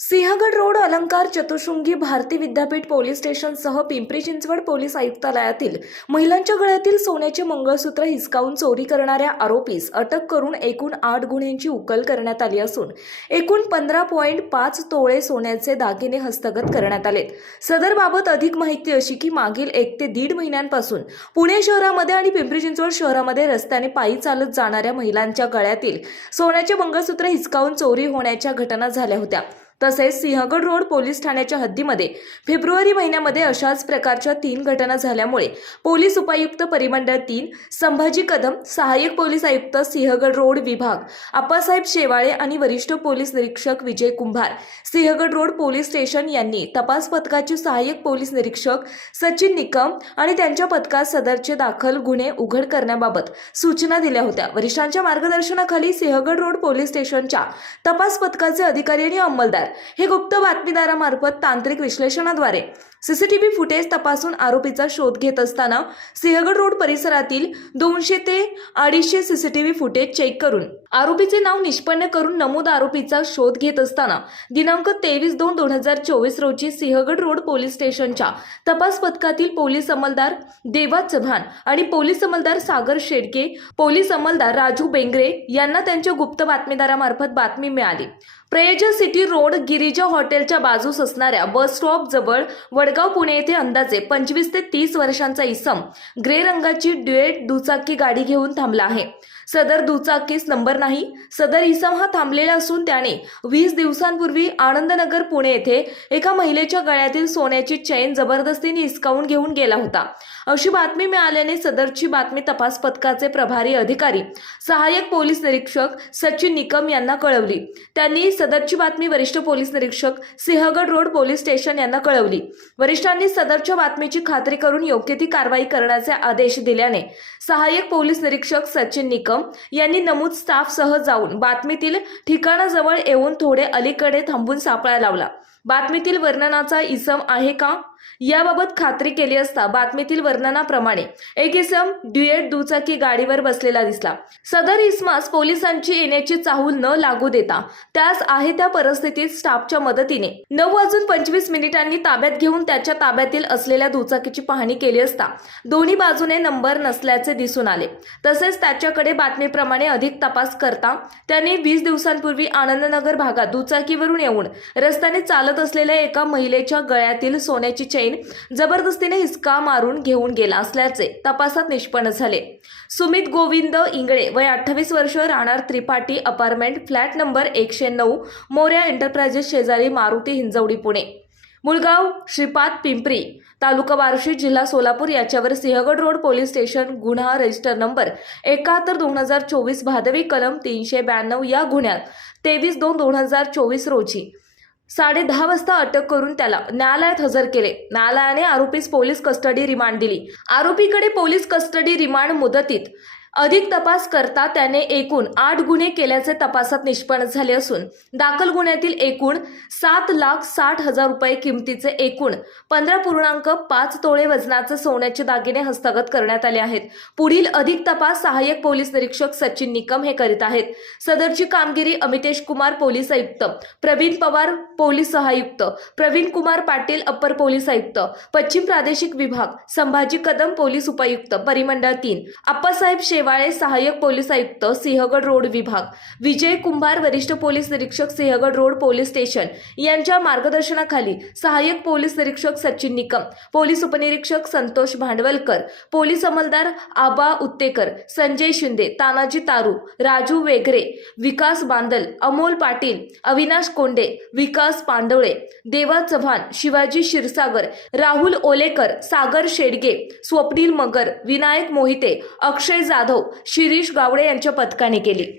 Sinhagad road अलंकार Chatushrungi Bharati Vidyapeeth police स्टेशनसह Pimpri Chinchwad police आयुक्तालयातील महिलांच्या गळ्यातील सोन्याचे मंगळसूत्र हिसकावून चोरी करणाऱ्या आरोपीस अटक करून एकूण आठ गुन्ह्यांची उकल करण्यात आली असून एकूण पंधरा पॉईंट पाच तोळे सोन्याचे दागिने हस्तगत करण्यात आले सदरबाबत अधिक माहिती अशी की मागील एक ते दीड महिन्यांपासून पुणे शहरामध्ये आणि पिंपरी चिंचवड शहरामध्ये रस्त्याने पायी चालत जाणाऱ्या महिलांच्या गळ्यातील सोन्याचे मंगळसूत्र हिसकावून चोरी होण्याच्या घटना झाल्या होत्या. तसेच सिंहगड रोड पोलीस ठाण्याच्या हद्दीमध्ये फेब्रुवारी महिन्यामध्ये अशाच प्रकारच्या तीन घटना झाल्यामुळे पोलीस उपायुक्त परिमंडळ तीन संभाजी कदम सहाय्यक पोलीस आयुक्त सिंहगड रोड विभाग आप्पासाहेब शेवाळे आणि वरिष्ठ पोलीस निरीक्षक Vijay Kumbhar Sinhagad road police station यांनी तपास पथकाचे सहाय्यक पोलीस निरीक्षक सचिन निकम आणि त्यांच्या पथकात सदरचे दाखल गुन्हे उघड करण्याबाबत सूचना दिल्या होत्या. वरिष्ठांच्या मार्गदर्शनाखाली सिंहगड रोड पोलीस स्टेशनच्या तपास पथकाचे अधिकारी आणि अंमलदार हे गुप्त बातमीदारामार्फत तांत्रिक विश्लेषणाद्वारे सीसीटीव्ही फुटेज तपासून आरोपीचा शोध घेत असताना सिंहगड रोड परिसरातील दोनशे ते अडीचशे सीसीटीव्ही फुटेज चेक करून आरोपीचे नाव निष्पन्न करून नमूद आरोपीचा शोध घेत असताना दिनांक तेवीस दोन दोन हजार चोवीस रोजी सिंहगड रोड पोलीस स्टेशनच्या तपास पथकातील पोलीस अंमलदार देवा चव्हाण आणि पोलीस अंमलदार सागर शेडके पोलीस अंमलदार राजू बेंगरे यांना त्यांच्या गुप्त बातमीदारामार्फत बातमी मिळाली. प्रयोजन सिटी रोड गिरिजा हॉटेलच्या बाजूस असणाऱ्या बस स्टॉप जवळ वडगाव पुणे येथे अंदाजे पंचवीस ते तीस वर्षांचा इसम ग्रे रंगाची ड्युएट दुचाकी गाडी घेऊन थांबला आहे. सदर दुचाकीस नंबर नाही सदर इसम हा थांबलेला असून त्याने वीस दिवसांपूर्वी आनंदनगर पुणे येथे एका महिलेच्या गळ्यातील सोन्याची चैन जबरदस्तीने हिसकावून घेऊन गेला होता. अशी बातमी मिळाल्याने सदरची बातमी तपास पथकाचे प्रभारी अधिकारी सहाय्यक पोलीस निरीक्षक सचिन निकम यांना कळवली. त्यांनी सदरची बातमी वरिष्ठ पोलीस निरीक्षक सिंहगड रोड पोलीस स्टेशन यांना कळवली. वरिष्ठांनी सदरच्या बातमीची खात्री करून योग्य ती कारवाई करण्याचे आदेश दिल्याने सहाय्यक पोलीस निरीक्षक सचिन निकम यांनी नमूद स्टाफसह जाऊन बातमीतील ठिकाणाजवळ येऊन थोडे अलीकडे थांबून सापळा लावला. बातमीतील वर्णनाचा इसम आहे का? याबाबत खात्री केली असता बातमीतील वर्णनाप्रमाणे एक इसम ड्युएट दुचाकी गाडीवर बसलेला दिसला. सदर इसमास पोलिसांची येण्याची चाहूल न लागू देता त्यास आहे त्या परिस्थितीत स्टाफच्या मदतीने नऊ वाजून पंचवीस मिनिटांनी ताब्यात घेऊन त्याच्या ताब्यातील असलेल्या दुचाकीची पाहणी केली असता दोन्ही बाजूने नंबर नसल्याचे दिसून आले. तसेच त्याच्याकडे बातमीप्रमाणे अधिक तपास करता त्याने वीस दिवसांपूर्वी आनंदनगर भागात दुचाकीवरून येऊन रस्त्याने चालत असलेल्या एका महिलेच्या गळ्यातील सोन्याची चैन जबरदस्तीने हिसका मारून घेऊन गेला असल्याचे तपासात निष्पन्न झाले. सुमित गोविंद इंगळे वय अठ्ठावीस वर्ष राहणार त्रिपाठी अपार्टमेंट फ्लॅट नंबर एकशे नऊ मोर्या एंटरप्राइजेस शेजारी मारुती हिंजवडी पुणे. मुलगाव श्रीपाद पिंपरी तालुका बार्शी जिल्हा सोलापूर याच्यावर सिंहगड रोड पोलीस स्टेशन गुन्हा रजिस्टर नंबर एकाहत्तर दोन हजार चोवीस भादवी कलम तीनशे ब्याण्णव या गुन्ह्यात तेवीस दोन दोन हजार चोवीस रोजी साडे दहा वाजता अटक करून त्याला न्यायालयात हजर केले. न्यायालयाने आरोपीस पोलीस कस्टडी रिमांड दिली. आरोपीकडे पोलीस कस्टडी रिमांड मुदतीत. अधिक तपास करता त्याने एकूण आठ गुन्हे केल्याचे तपासात निष्पन्न झाले असून दाखल गुन्ह्यातील एकूण सात लाख साठ हजार रुपये किमतीचे एकूण पंधरा पूर्णांक पाच तोळे वजनाचे सोन्याचे दागिने हस्तगत करण्यात आले आहेत. पुढील अधिक तपास सहाय्यक पोलीस निरीक्षक सचिन निकम हे करीत आहेत. सदरची कामगिरी अमितेश कुमार पोलीस आयुक्त प्रवीण पवार पोलीस सहायुक्त प्रवीण कुमार पाटील अप्पर पोलीस आयुक्त पश्चिम प्रादेशिक विभाग संभाजी कदम पोलीस उपायुक्त परिमंडळ तीन आप्पासाहेब शेवाळे सहाय्यक पोलीस आयुक्त सिंहगड रोड विभाग. विजय कुंभार वरिष्ठ पोलीस निरीक्षक सिंहगड रोड पोलीस स्टेशन. यांच्या मार्गदर्शनाखाली सहाय्यक पोलीस निरीक्षक सचिन निकम पोलीस उपनिरीक्षक संतोष भांडवलकर पोलीस अंमलदार आबा उत्तेकर संजय शिंदे तानाजी तारू राजू वेगरे विकास बांदल अमोल पाटील अविनाश कोंडे विकास पांडवळे देवा चव्हाण शिवाजी क्षीरसागर राहुल ओलेकर सागर शेडगे स्वप्नील मगर विनायक मोहिते अक्षय जाधव जाधव शिरीष गावडे यांच्या पथकाने केली.